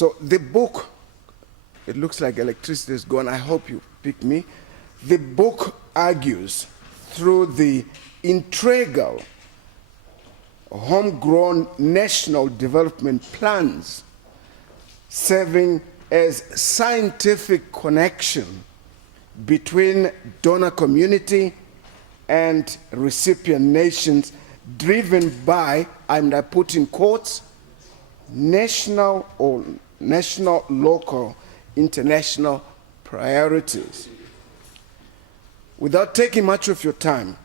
So the book, it looks like electricity is gone. I hope you pick me. The book argues through the integral homegrown national development plans serving as scientific connection between donor community and recipient nations, driven by, and I put in quotes, national, local, international priorities. Without taking much of your time,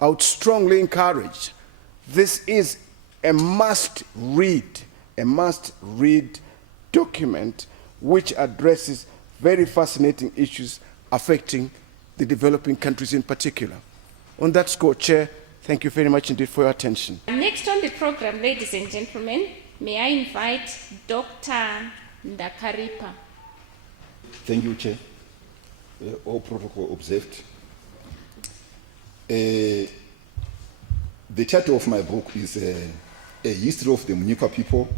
I would strongly encourage, this is a must-read document which addresses very fascinating issues affecting the developing countries in particular. On that score, Chair, thank you very much indeed for your attention. Next on the program, ladies and gentlemen, may I invite Dr. Ndakaripa. Thank you, Chair. All protocol observed. The title of my book is A History of the Munyika People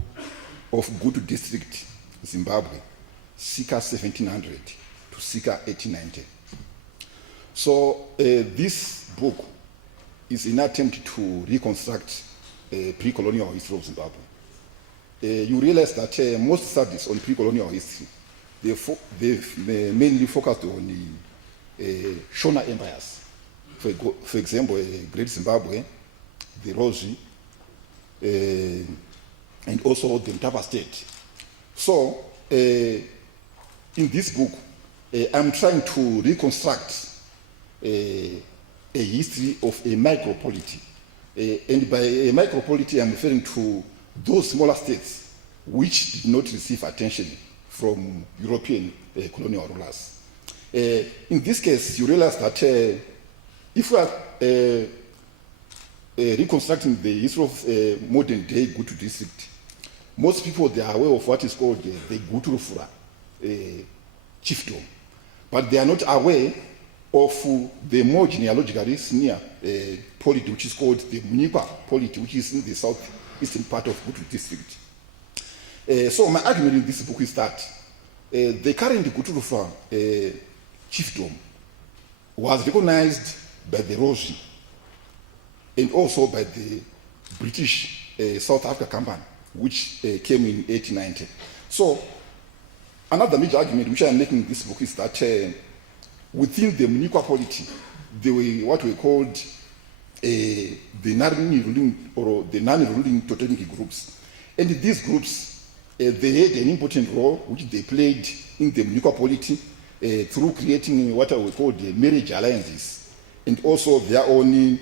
of Gutu District, Zimbabwe, circa 1700 to circa 1890. So this book is an attempt to reconstruct a pre-colonial history of Zimbabwe. You realize that most studies on pre-colonial history, they've mainly focused on the Shona empires. For example, Great Zimbabwe, the Rozi, and also the Mtapa State. So, in this book, I'm trying to reconstruct a history of a micropolity. And by a micropolity, I'm referring to those smaller states which did not receive attention from European colonial rulers. In this case, you realize that if we are reconstructing the history of modern day Gutu district, most people, they are aware of what is called the Gutu Rufura chiefdom, but they are not aware of the more genealogically senior polity, which is called the Munipa polity, which is in the southeastern part of Gutu district. So my argument in this book is that the current Gutu Rufura chiefdom was recognized by the Rozi and also by the British South Africa Company, which came in 1890. So another major argument which I'm making in this book is that within the Munyika polity, there were what we called the non-ruling or the non-ruling totemic groups. And these groups, they had an important role which they played in the Munyika polity through creating what we call the marriage alliances, and also their own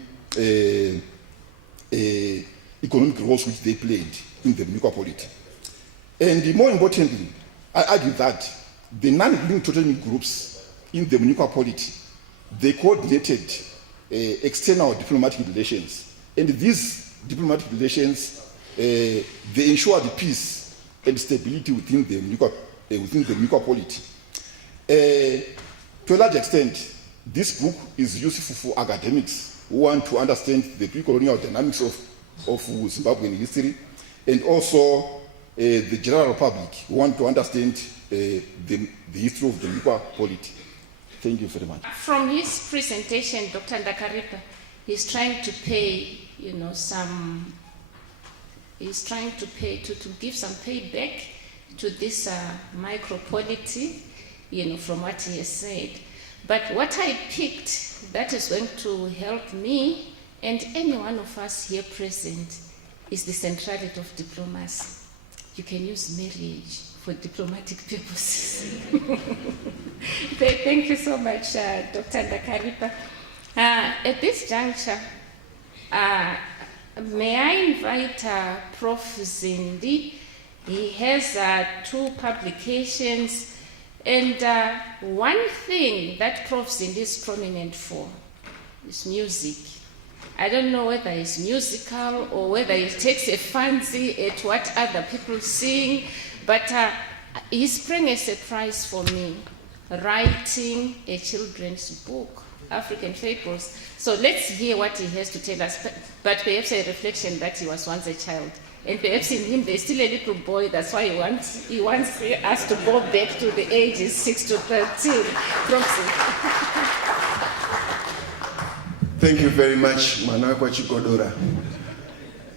economic roles which they played in the Munyika polity. And more importantly, I argue that the non-ruling totemic groups in the Munyika polity, they coordinated external diplomatic relations. And these diplomatic relations, they ensured peace and stability within the Munyika polity. To a large extent, this book is useful for academics who want to understand the pre-colonial dynamics of Zimbabwean history, and also the general public who want to understand the history of the Munyika polity. Thank you very much. From his presentation, Dr. Ndakaripa, he's trying to pay, he's trying to pay, to give some payback to this micropolity, from what he has said. But what I picked that is going to help me and any one of us here present is the centrality of diplomacy. You can use marriage for diplomatic purposes. Thank you so much, Dr. Ndakaripa. At this juncture, may I invite Prof. Zindi. He has 2 publications, and one thing that Prof. Zindi is prominent for is music. I don't know whether it's musical or whether he takes a fancy at what other people sing, but he sprang a surprise for me, writing a children's book, African Fables. So let's hear what he has to tell us, but perhaps a reflection that he was once a child And perhaps in him there's still a little boy, that's why he wants us to go back to the ages 6 to 13. Thank you very much, Manakwa Chikodora.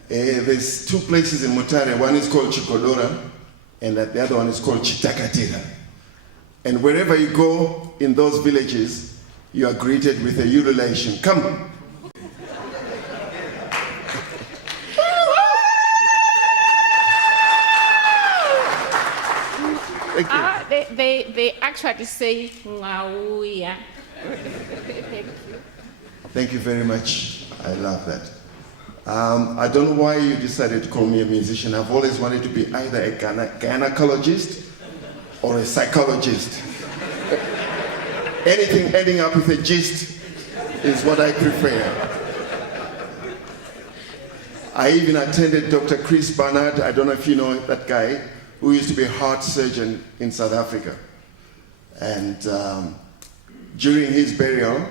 There's two places in Mutare. One is called Chikodora, and the other one is called Chitakatira. And wherever you go in those villages, you are greeted with a ululation. Come. They actually say, Ngauya. Thank you. Thank you very much. I love that. I don't know why you decided to call me a musician. I've always wanted to be either a gynecologist or a psychologist. Anything ending up with a gist is what I prefer. I even attended Dr. Chris Barnard, I don't know if you know that guy, who used to be a heart surgeon in South Africa. And during his burial,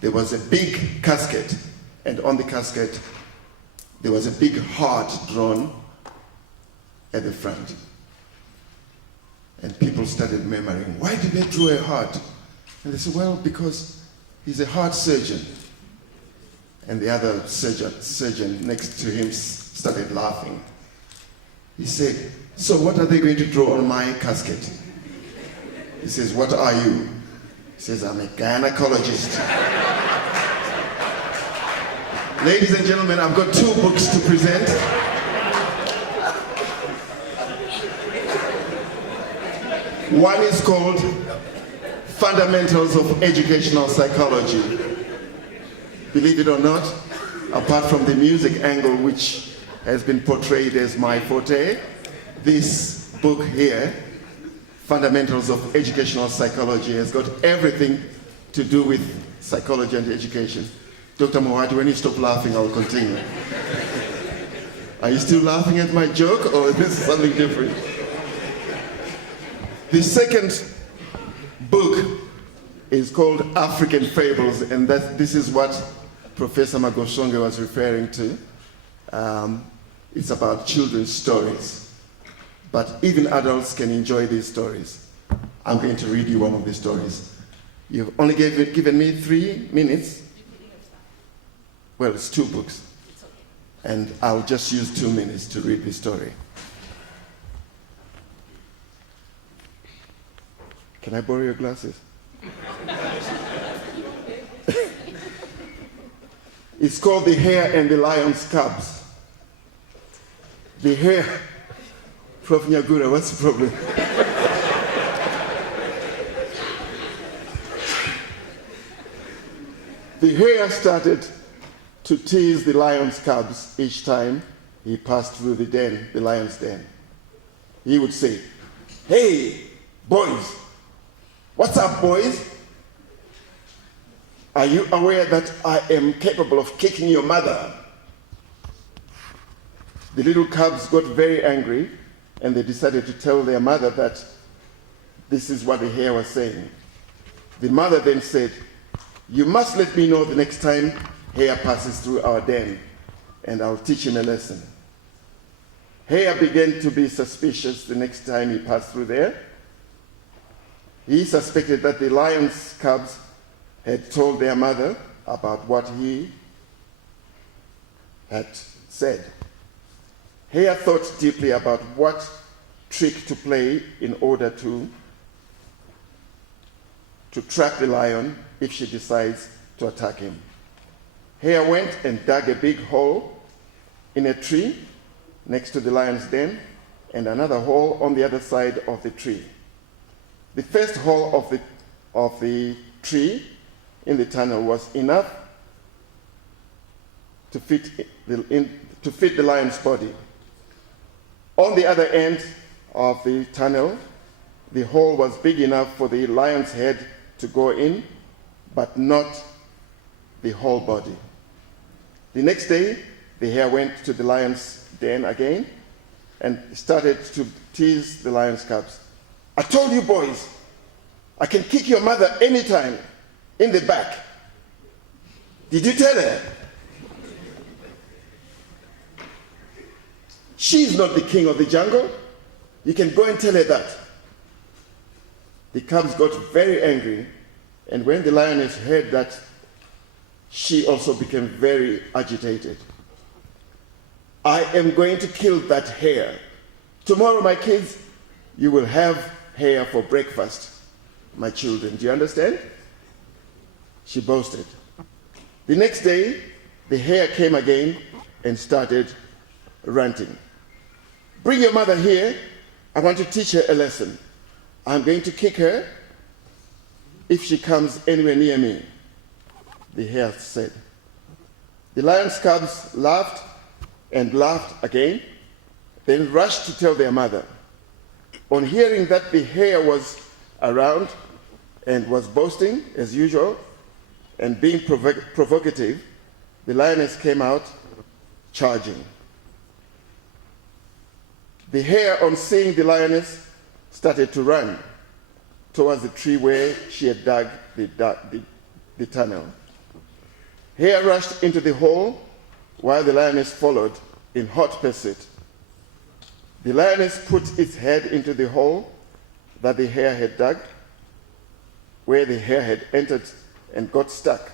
there was a big casket, and on the casket, there was a big heart drawn at the front. And people started murmuring, why did they draw a heart? And they said, well, because he's a heart surgeon. And the other surgeon next to him started laughing. He said, so what are they going to draw on my casket? He says, what are you? He says, I'm a gynecologist. Ladies and gentlemen, I've got 2 books to present. One is called Fundamentals of Educational Psychology. Believe it or not, apart from the music angle, which has been portrayed as my forte, this book here, Fundamentals of Educational Psychology, has got everything to do with psychology and education. Dr. Mohati, when you stop laughing, I'll continue. Are you still laughing at my joke, or is this something different? The second book is called African Fables, and this is what Professor Magosonge was referring to. It's about children's stories. But even adults can enjoy these stories. I'm going to read you one of these stories. You've only given me 3 minutes. Well, it's 2 books. And I'll just use 2 minutes to read the story. Can I borrow your glasses? It's called The Hare and the Lion's Cubs. The hare, Prof. Nyagura, what's the problem? The hare started to tease the lion's cubs each time he passed through the lion's den. He would say, hey, boys, what's up, boys? Are you aware that I am capable of kicking your mother? The little cubs got very angry, and they decided to tell their mother that this is what the hare was saying. The mother then said, you must let me know the next time hare passes through our den, and I'll teach him a lesson. Hare began to be suspicious the next time he passed through there. He suspected that the lion's cubs had told their mother about what he had said. Hare thought deeply about what trick to play in order to trap the lion if she decides to attack him. Hare went and dug a big hole in a tree next to the lion's den and another hole on the other side of the tree. The first hole of the tree in the tunnel was enough to fit the lion's body. On the other end of the tunnel, the hole was big enough for the lion's head to go in, but not the whole body. The next day, the hare went to the lion's den again and started to tease the lion's cubs. I told you boys, I can kick your mother anytime in the back. Did you tell her? She's not the king of the jungle. You can go and tell her that. The cubs got very angry, and when the lioness heard that, she also became very agitated. I am going to kill that hare. Tomorrow, my kids, you will have hare for breakfast, my children. Do you understand? She boasted. The next day, the hare came again and started ranting. Bring your mother here. I want to teach her a lesson. I'm going to kick her if she comes anywhere near me, the hare said. The lion's cubs laughed and laughed again, then rushed to tell their mother. On hearing that the hare was around and was boasting as usual and being provocative, the lioness came out charging. The hare, on seeing the lioness, started to run towards the tree where she had dug the tunnel. Hare rushed into the hole while the lioness followed in hot pursuit. The lioness put its head into the hole that the hare had dug, where the hare had entered and got stuck.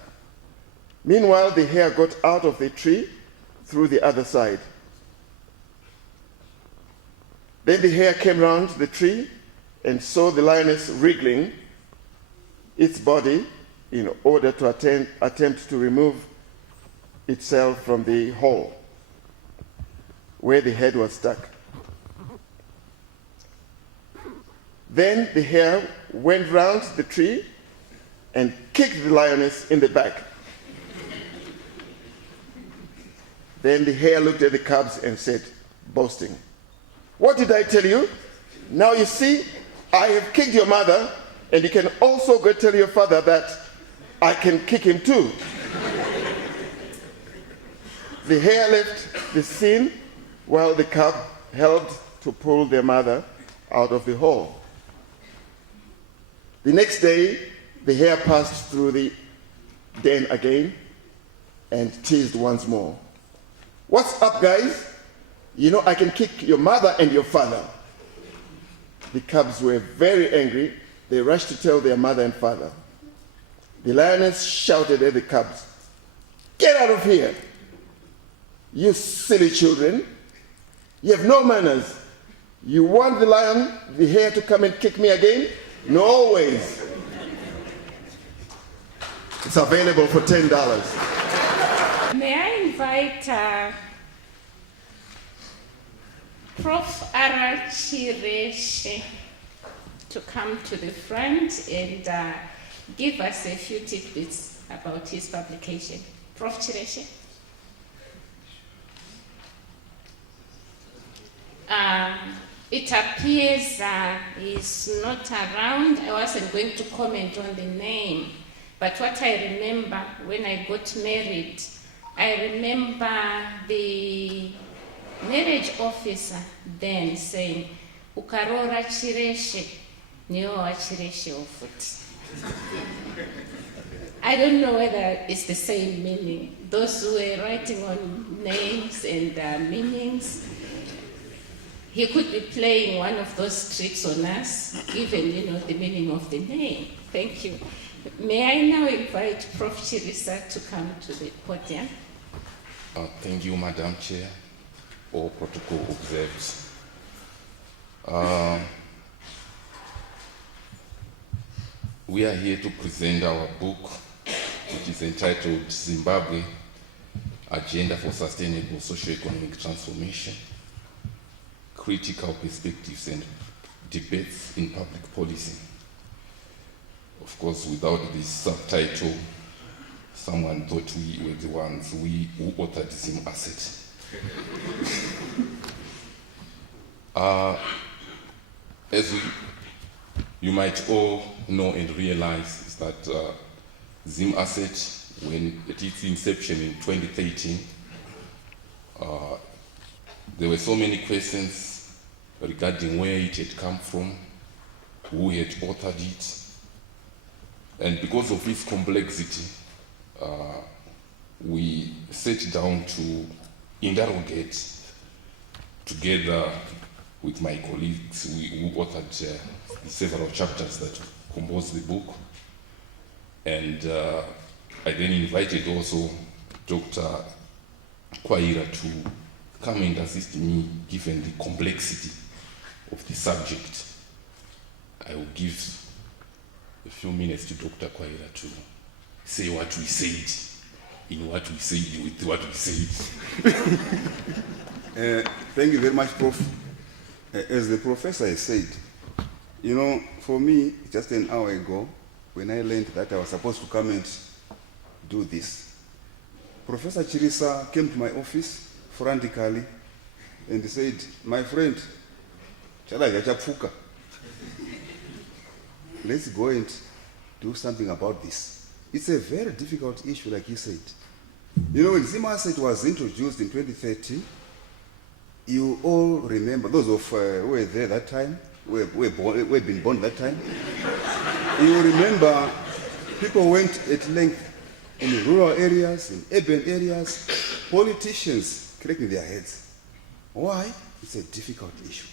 Meanwhile, the hare got out of the tree through the other side. Then the hare came round the tree and saw the lioness wriggling its body in order to attempt to remove itself from the hole where the head was stuck. Then the hare went round the tree and kicked the lioness in the back. Then the hare looked at the cubs and said, boasting, "What did I tell you? Now you see, I have kicked your mother, and you can also go tell your father that I can kick him too." The hare left the scene while the cub helped to pull their mother out of the hole. The next day, the hare passed through the den again and teased once more. "What's up, guys? You know I can kick your mother and your father." The cubs were very angry. They rushed to tell their mother and father. The lioness shouted at the cubs, "Get out of here! You silly children! You have no manners. You want the hare to come and kick me again? No ways." It's available for $10. May I invite Prof. Arachireshe to come to the front and give us a few tidbits about his publication. Prof. Chireshe. It appears he's not around. I wasn't going to comment on the name, but what I remember when I got married, I remember the marriage officer then saying, "Ukarora Chireshe, niyo wa Chireshe ofuti." I don't know whether it's the same meaning. Those who were writing on names and meanings, he could be playing one of those tricks on us, even, the meaning of the name. Thank you. May I now invite Prof. Chirisa to come to the podium? Thank you, Madam Chair. All protocol observed. We are here to present our book, which is entitled Zimbabwe, Agenda for Sustainable Socio-Economic Transformation, Critical Perspectives and Debates in Public Policy. Of course, without this subtitle, someone thought we were the ones who authored Zim Asset. As you might all know and realize, is that Zim Asset, when at its inception in 2013, there were so many questions regarding where it had come from, who had authored it, and because of its complexity, we sat down to interrogate, together with my colleagues, who authored the several chapters that compose the book. And I then invited also Dr. Kwaira to come and assist me, given the complexity of the subject. I will give a few minutes to Dr. Kwaira to say what we said, in what we said, with what we said. Thank you very much, Prof. As the professor has said, you know, for me, just an hour ago, when I learned that I was supposed to come and do this, Professor Chirisa came to my office frantically and said, my friend, let's go and do something about this. It's a very difficult issue, like he said. You know, when Zimasset was introduced in 2013, you all remember, those of who were there that time, who had been born that time, you remember people went at length in rural areas, in urban areas, politicians cracking their heads. Why? It's a difficult issue.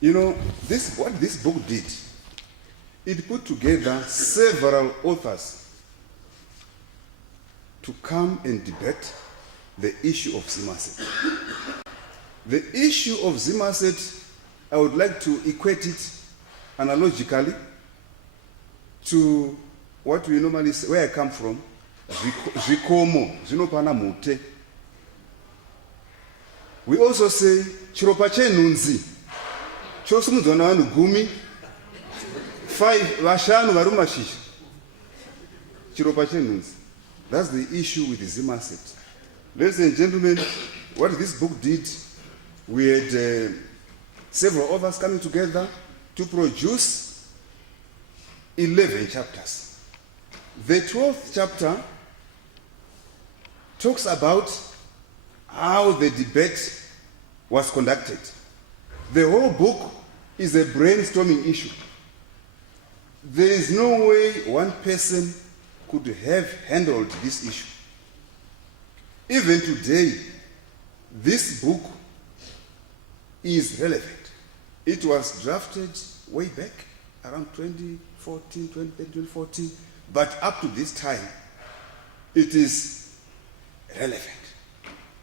You know, what this book did, it put together several authors to come and debate the issue of Zimasset. The issue of Zimasset, I would like to equate it analogically to what we normally say, where I come from, Zikomo, Zinopana Mute. We also say, Chiropache Nunzi, Chosumuzona Wanu Gumi, 5 Vashanu Varumashish, Chiropache Nunzi. That's the issue with the Zimasset. Ladies and gentlemen, what this book did, we had several authors coming together to produce 11 chapters. The 12th chapter talks about how the debate was conducted. The whole book is a brainstorming issue. There is no way one person could have handled this issue. Even today, this book is relevant. It was drafted way back around 2014, 2014, but up to this time, it is relevant.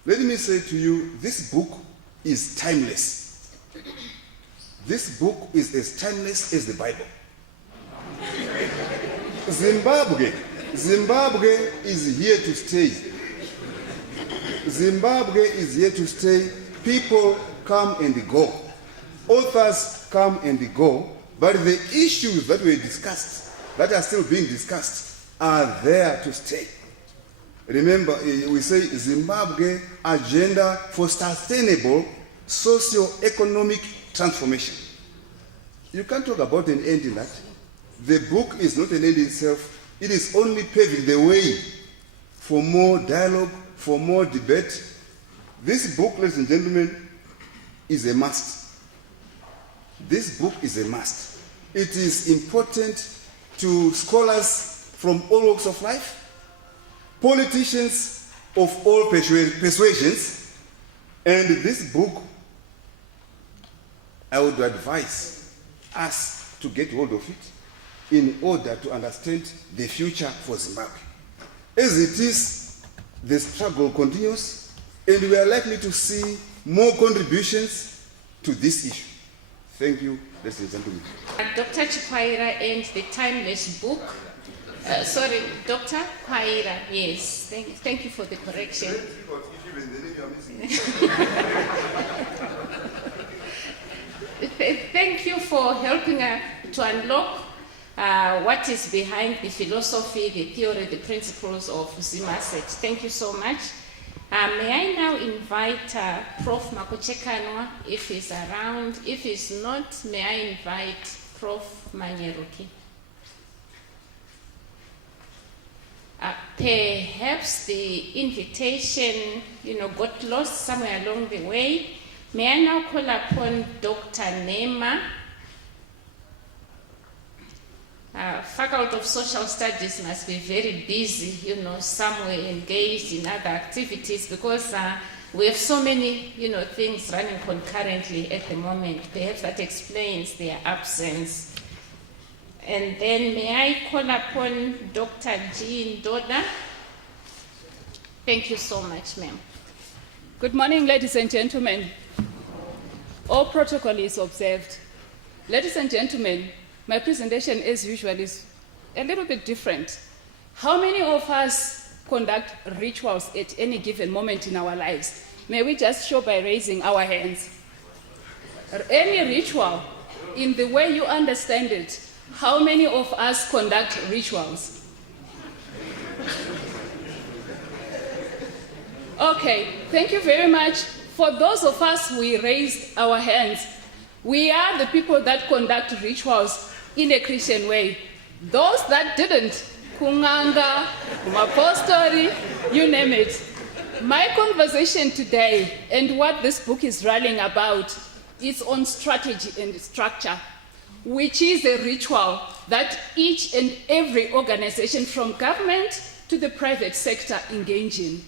Let me say to you, this book is timeless. This book is as timeless as the Bible. Zimbabwe is here to stay. Zimbabwe is here to stay. People come and go. Authors come and go. But the issues that were discussed, that are still being discussed, are there to stay. Remember, we say Zimbabwe agenda for sustainable socio-economic transformation. You can't talk about an end in that. The book is not an end in itself. It is only paving the way for more dialogue, for more debate. This book, ladies and gentlemen, is a must. This book is a must. It is important to scholars from all walks of life, politicians of all persuasions, and this book, I would advise us to get hold of it in order to understand the future for Zimbabwe. As it is, the struggle continues, and we are likely to see more contributions to this issue. Thank you, ladies and gentlemen. Dr. Chikwaira and the timeless book. Sorry, Dr. Kwaira, yes. Thank you for the correction. Thank you for helping to unlock what is behind the philosophy, the theory, the principles of Zimasset. Thank you so much. May I now invite Prof. Makochekanwa, if he's around. If he's not, may I invite Prof. Manyeruki. Perhaps the invitation, got lost somewhere along the way. May I now call upon Dr. Nema, Faculty of Social Studies must be very busy, somewhere engaged in other activities, because we have so many, things running concurrently at the moment. Perhaps that explains their absence. And then may I call upon Dr. Jean Doda? Thank you so much, ma'am. Good morning, ladies and gentlemen. All protocol is observed. Ladies and gentlemen, my presentation, as usual, is a little bit different. How many of us conduct rituals at any given moment in our lives? May we just show by raising our hands? Any ritual, in the way you understand it, how many of us conduct rituals? Okay, thank you very much. For those of us who raised our hands, we are the people that conduct rituals in a Christian way. Those that didn't, Kunganga, Kumapostori, you name it. My conversation today and what this book is rallying about is on strategy and structure, which is a ritual that each and every organization from government to the private sector engage in.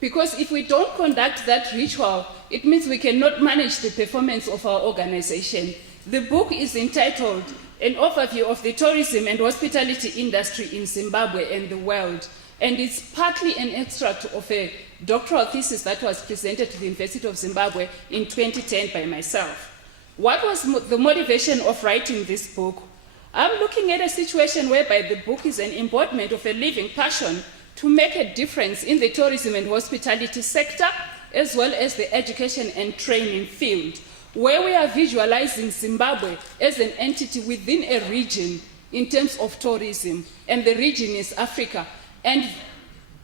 Because if we don't conduct that ritual, it means we cannot manage the performance of our organization. The book is entitled An Overview of the Tourism and Hospitality Industry in Zimbabwe and the World. And it's partly an extract of a doctoral thesis that was presented to the University of Zimbabwe in 2010 by myself. What was the motivation of writing this book? I'm looking at a situation whereby the book is an embodiment of a living passion to make a difference in the tourism and hospitality sector, as well as the education and training field, where we are visualizing Zimbabwe as an entity within a region in terms of tourism, and the region is Africa. And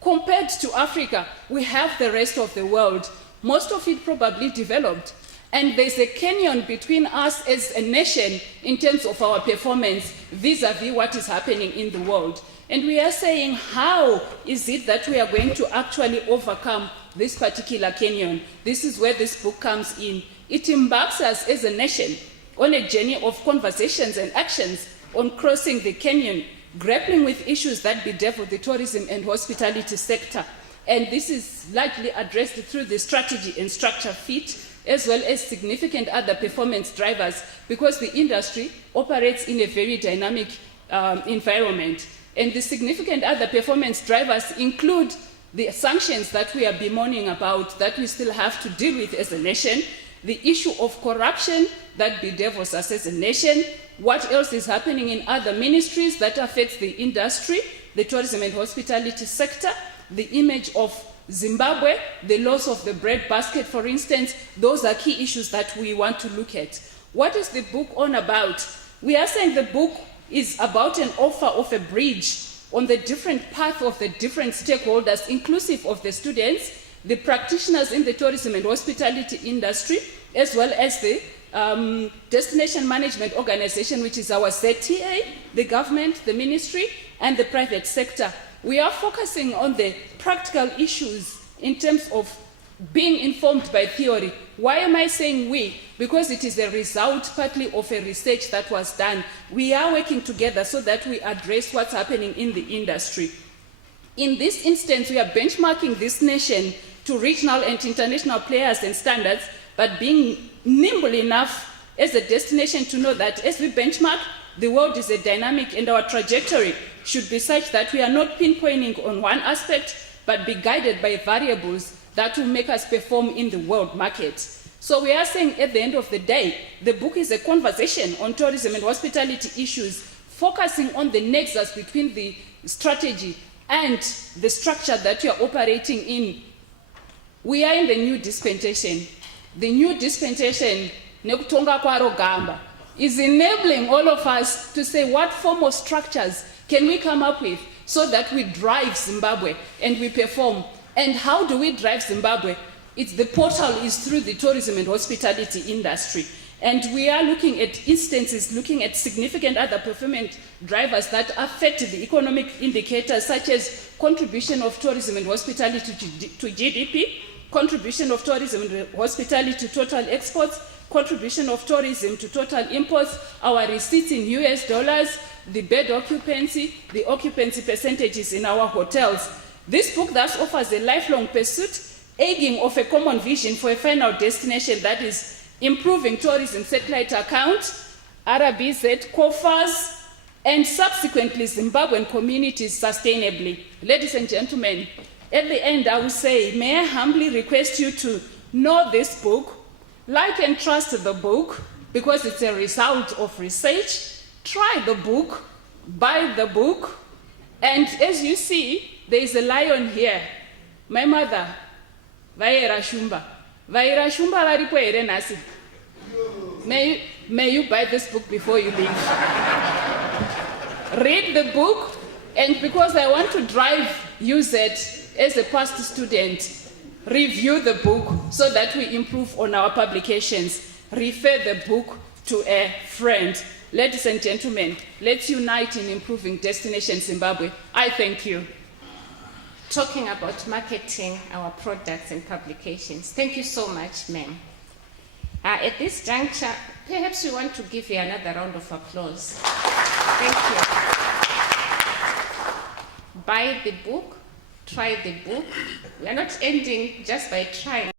compared to Africa, we have the rest of the world, most of it probably developed. And there's a canyon between us as a nation in terms of our performance vis-a-vis what is happening in the world. And we are saying, how is it that we are going to actually overcome this particular canyon? This is where this book comes in. It embarks us as a nation on a journey of conversations and actions on crossing the canyon, grappling with issues that bedevil the tourism and hospitality sector. And this is largely addressed through the strategy and structure fit, as well as significant other performance drivers, because the industry operates in a very dynamic environment. And the significant other performance drivers include the sanctions that we are bemoaning about, that we still have to deal with as a nation, the issue of corruption that bedevils us as a nation, what else is happening in other ministries that affects the industry, the tourism and hospitality sector, the image of Zimbabwe, the loss of the bread basket, for instance. Those are key issues that we want to look at. What is the book on about? We are saying the book is about an offer of a bridge on the different path of the different stakeholders, inclusive of the students, the practitioners in the tourism and hospitality industry, as well as the Destination Management Organization, which is our ZTA, the government, the ministry, and the private sector. We are focusing on the practical issues in terms of being informed by theory. Why am I saying we? Because it is a result partly of a research that was done. We are working together so that we address what's happening in the industry. In this instance, we are benchmarking this nation to regional and international players and standards, but being nimble enough as a destination to know that as we benchmark, the world is a dynamic, and our trajectory should be such that we are not pinpointing on one aspect, but be guided by variables that will make us perform in the world market. So we are saying at the end of the day, the book is a conversation on tourism and hospitality issues, focusing on the nexus between the strategy and the structure that you are operating in. We are in the new dispensation. The new dispensation, nekutonga kwaro gamba, is enabling all of us to say what form of structures can we come up with so that we drive Zimbabwe and we perform. And how do we drive Zimbabwe? It's the portal is through the tourism and hospitality industry. And we are looking at instances, looking at significant other performance drivers that affect the economic indicators, such as contribution of tourism and hospitality to GDP, contribution of tourism and hospitality to total exports, contribution of tourism to total imports, our receipts in US dollars, the bed occupancy, the occupancy percentages in our hotels. This book thus offers a lifelong pursuit egging of a common vision for a final destination that is improving tourism satellite account, RBZ, COFAS, and subsequently Zimbabwean communities sustainably. Ladies and gentlemen, at the end I will say, may I humbly request you to know this book, like and trust the book, because it's a result of research. Try the book, buy the book, and as you see, there is a lion here. My mother, Vaira Shumba. Vaira Shumba varipo here nasi. May you buy this book before you leave. Read the book, and because I want to drive UZ as a past student, review the book so that we improve on our publications. Refer the book to a friend. Ladies and gentlemen, let's unite in improving Destination Zimbabwe. I thank you. Talking about marketing our products and publications. Thank you so much, ma'am. At this juncture, perhaps we want to give you another round of applause. Thank you. Buy the book, try the book. We are not ending just by trying